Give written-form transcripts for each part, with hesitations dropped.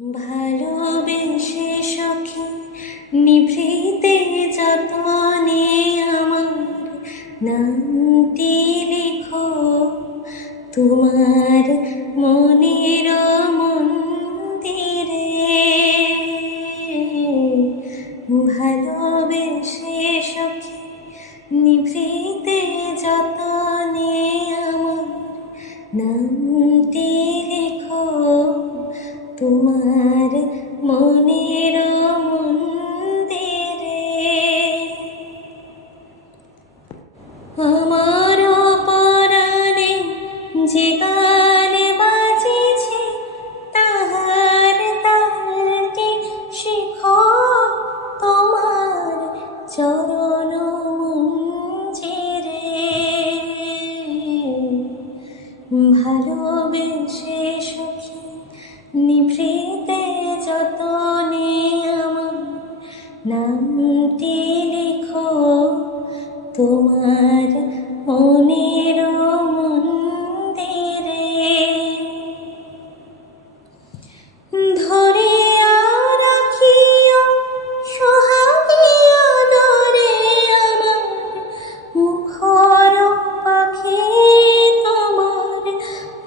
ভালোবেসে সখী নিভৃতে যতনে আমার নামটি লিখো তোমার মনের মন্দিরে। ভালোবেসে সখী নিভৃতে যতনে আমার নামটি লিখো তোমার মনের মন্দিরে। আমার পরাণে যে গান বাজিছে তাহার তালটি শিখো তোমার চরণ মঞ্জিরে। ভালোবেসে সখী নিভৃতে যতনে আমার নামটি লিখো তোমার মনের মন্দিরে। ধরিয়া রাখিও সোহাগিয়া নরে আমার মুখর পাখি তোমার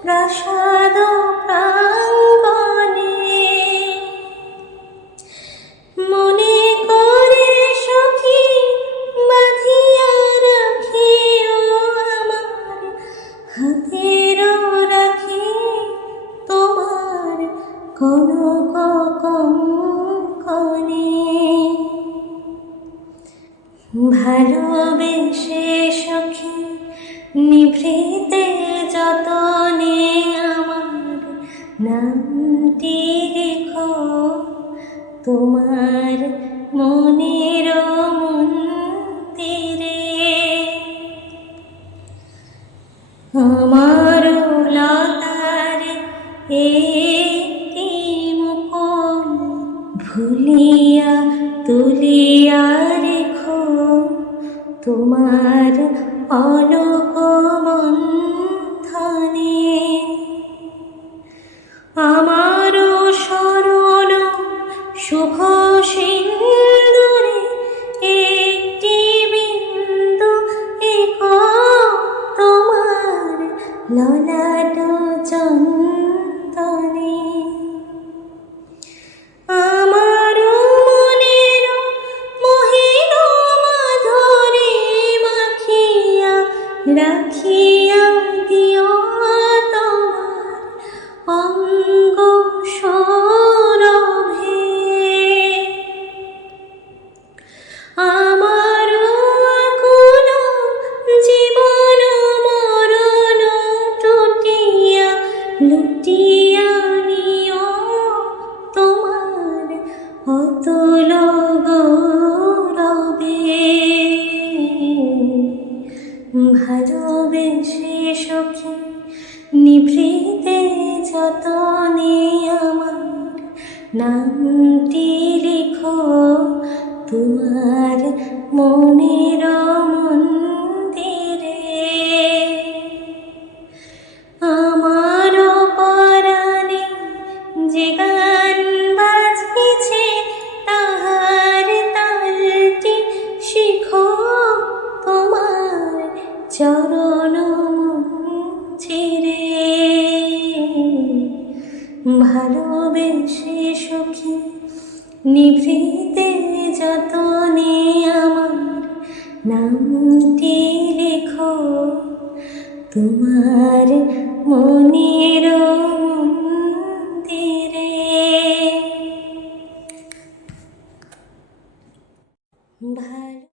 প্রাসাদ প্রাঙ্গণে। মনে করে সখী বাঁধিয়া রাখিও আমার হাতের রাখি তোমার কনক কঙ্কণে। ভালোবেসে সখী নিভৃতে যতনে আমার নামটি লিখো তোমার মনের মন্দিরে। আমার লতার একটি মুকুল ভুলিয়া তুলিয়া রেখো তোমার অলক বন্ধনে। আমার স্মরণ শুভ সিন্দুরে একটি বিন্দু এঁকো তোমার ললাট চন্দনে। আমার মনের মহিন মাধুরী মাখিয়া রাখিয়া দিও তোমার অঙ্গ সৌরভে। আমার আকুল জীবন মরণ টুটিয়া লুটিয়া নিও তোমার অতুল গৌরবে। ভালোবেসে সখী নিভৃতে যতনে আমার নামটি লিখো তোমার মনের মন্দিরে। আমার পরাণে যে গান বাজিছে তাহার তালটি শিখো তোমার চরণ মঞ্জিরে। ভালোবেসে সখী নিভৃতে যতনে আমার নামটি লিখো তোমার মনের